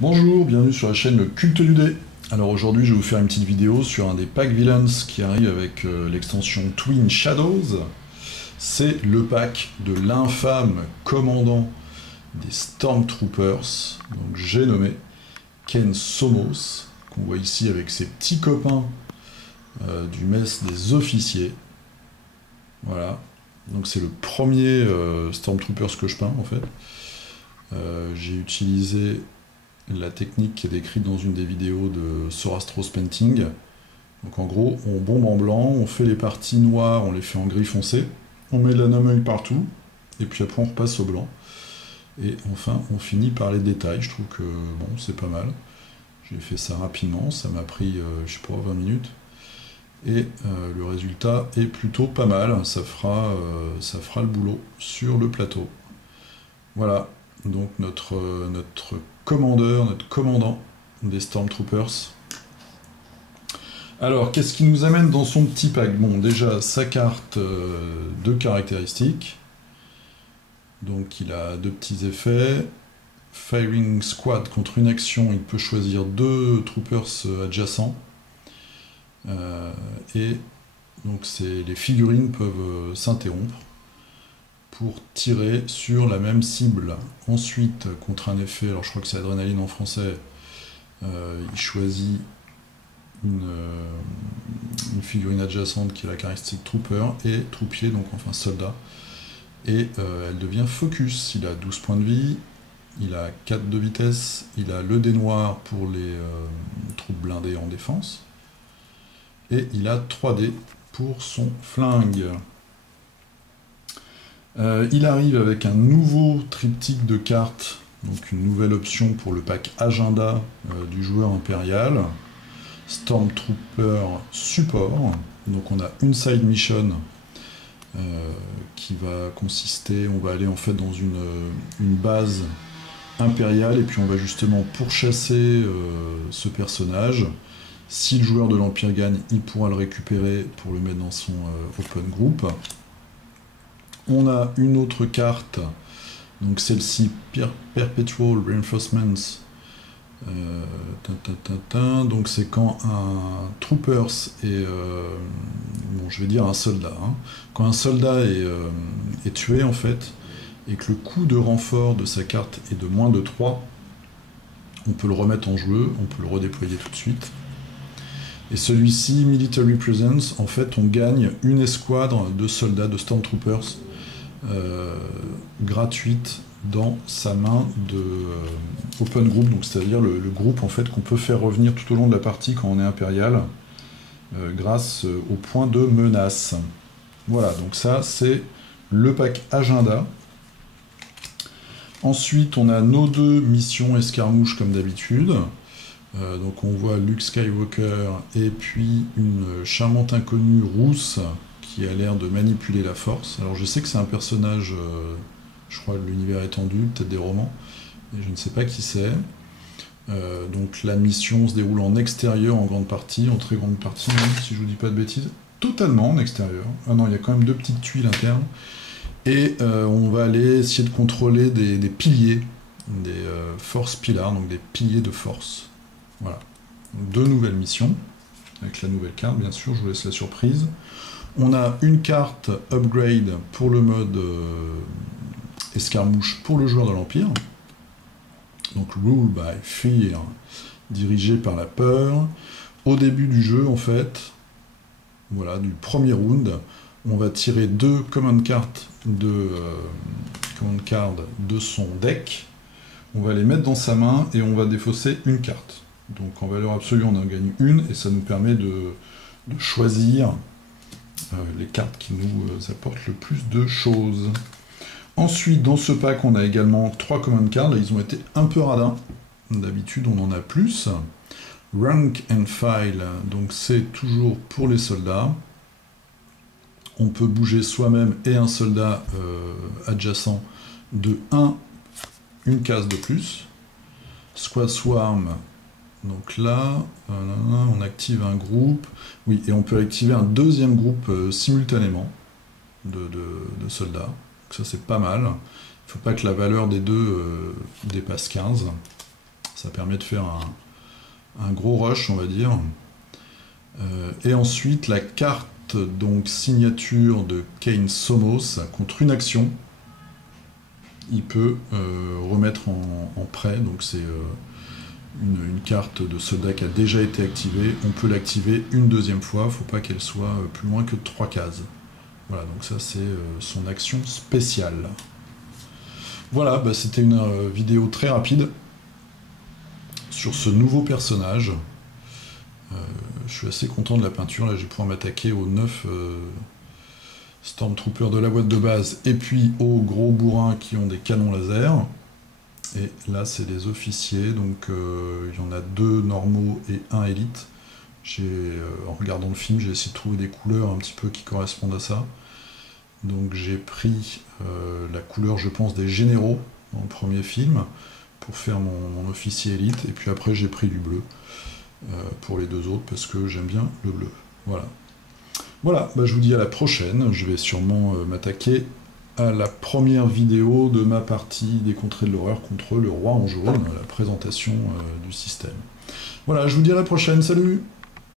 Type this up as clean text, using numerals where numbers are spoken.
Bonjour, bienvenue sur la chaîne Le Culte du Dé. Alors aujourd'hui je vais vous faire une petite vidéo sur un des packs Villains qui arrive avec l'extension Twin Shadows. C'est le pack de l'infâme commandant des Stormtroopers, donc j'ai nommé Ken Somos, qu'on voit ici avec ses petits copains du mess des officiers. Voilà, donc c'est le premier Stormtroopers que je peins en fait. J'ai utilisé la technique qui est décrite dans une des vidéos de Sorastros Painting. Donc en gros, on bombe en blanc, on fait les parties noires, on les fait en gris foncé, on met de la nameuil partout, et puis après on repasse au blanc. Et enfin, on finit par les détails. Je trouve que bon, c'est pas mal. J'ai fait ça rapidement, ça m'a pris, je sais pas, 20 minutes. Et le résultat est plutôt pas mal, ça fera le boulot sur le plateau. Voilà, donc notre commandant des Stormtroopers. Alors, qu'est-ce qui nous amène dans son petit pack? Bon, déjà, sa carte de caractéristiques. Donc, il a deux petits effets. Firing Squad, contre une action, il peut choisir deux troopers adjacents. Et donc, les figurines peuvent s'interrompre pour tirer sur la même cible. Ensuite, contre un effet, alors je crois que c'est Adrénaline en français, il choisit une figurine adjacente qui est la caractéristique Trooper et Troupier, donc enfin soldat. Et elle devient Focus. Il a 12 points de vie, il a 4 de vitesse, il a le dé noir pour les troupes blindées en défense, et il a 3 dés pour son flingue. Il arrive avec un nouveau triptyque de cartes, donc une nouvelle option pour le pack agenda du joueur impérial, Stormtrooper Support. Donc on a une side mission qui va consister, on va aller en fait dans une base impériale et puis on va justement pourchasser ce personnage. Si le joueur de l'Empire gagne, il pourra le récupérer pour le mettre dans son open group. On a une autre carte, donc celle-ci, Perpetual Reinforcements. Donc c'est quand un Troopers est, bon je vais dire un soldat, hein. Quand un soldat est tué en fait, et que le coût de renfort de sa carte est de moins de 3, on peut le remettre en jeu, on peut le redéployer tout de suite. Et celui-ci, Military Presence, en fait on gagne une escadre de soldats, de Stormtroopers, gratuite dans sa main de open group, donc c'est-à-dire le groupe en fait qu'on peut faire revenir tout au long de la partie quand on est impérial, grâce au point de menace. Voilà, donc ça c'est le pack agenda. Ensuite on a nos deux missions escarmouches comme d'habitude. Donc on voit Luke Skywalker et puis une charmante inconnue rousse qui a l'air de manipuler la force. Alors je sais que c'est un personnage, je crois, de l'univers étendu, peut-être des romans, mais je ne sais pas qui c'est. Donc la mission se déroule en extérieur en grande partie, en très grande partie, même si je vous dis pas de bêtises, totalement en extérieur. Ah non, il y a quand même deux petites tuiles internes. Et on va aller essayer de contrôler des piliers, des force pillars, donc des piliers de force. Voilà. Donc, deux nouvelles missions, avec la nouvelle carte, bien sûr, je vous laisse la surprise. On a une carte upgrade pour le mode escarmouche pour le joueur de l'Empire. Donc Rule by Fear, dirigé par la peur. Au début du jeu, en fait, voilà, du premier round, on va tirer deux command cards de son deck. On va les mettre dans sa main et on va défausser une carte. Donc en valeur absolue, on en gagne une et ça nous permet de choisir les cartes qui nous apportent le plus de choses. Ensuite, dans ce pack, on a également 3 command cards. Là, ils ont été un peu radins. D'habitude, on en a plus. Rank and File, donc c'est toujours pour les soldats. On peut bouger soi-même et un soldat adjacent de une case de plus. Squad Swarm, donc là, on active un groupe. Oui, et on peut activer un deuxième groupe simultanément de soldats. Donc ça, c'est pas mal. Il ne faut pas que la valeur des deux dépasse 15. Ça permet de faire un gros rush, on va dire. Et ensuite, la carte donc signature de Kane Somos, contre une action, il peut remettre en prêt. Donc c'est une carte de soldat qui a déjà été activée. On peut l'activer une deuxième fois, il ne faut pas qu'elle soit plus loin que 3 cases. Voilà, donc ça c'est son action spéciale. Voilà, bah, c'était une vidéo très rapide sur ce nouveau personnage. Je suis assez content de la peinture, là je vais pouvoir m'attaquer aux 9 Stormtroopers de la boîte de base et puis aux gros bourrins qui ont des canons laser. Et là c'est les officiers, donc il y en a 2 normaux et 1 élite. En regardant le film, j'ai essayé de trouver des couleurs un petit peu qui correspondent à ça. Donc j'ai pris la couleur, je pense, des généraux dans le premier film pour faire mon officier élite, et puis après j'ai pris du bleu pour les 2 autres parce que j'aime bien le bleu. Voilà. Voilà, bah, je vous dis à la prochaine. Je vais sûrement m'attaquer à la première vidéo de ma partie des contrées de l'horreur contre le roi en jaune, la présentation du système. Voilà, je vous dis à la prochaine, salut!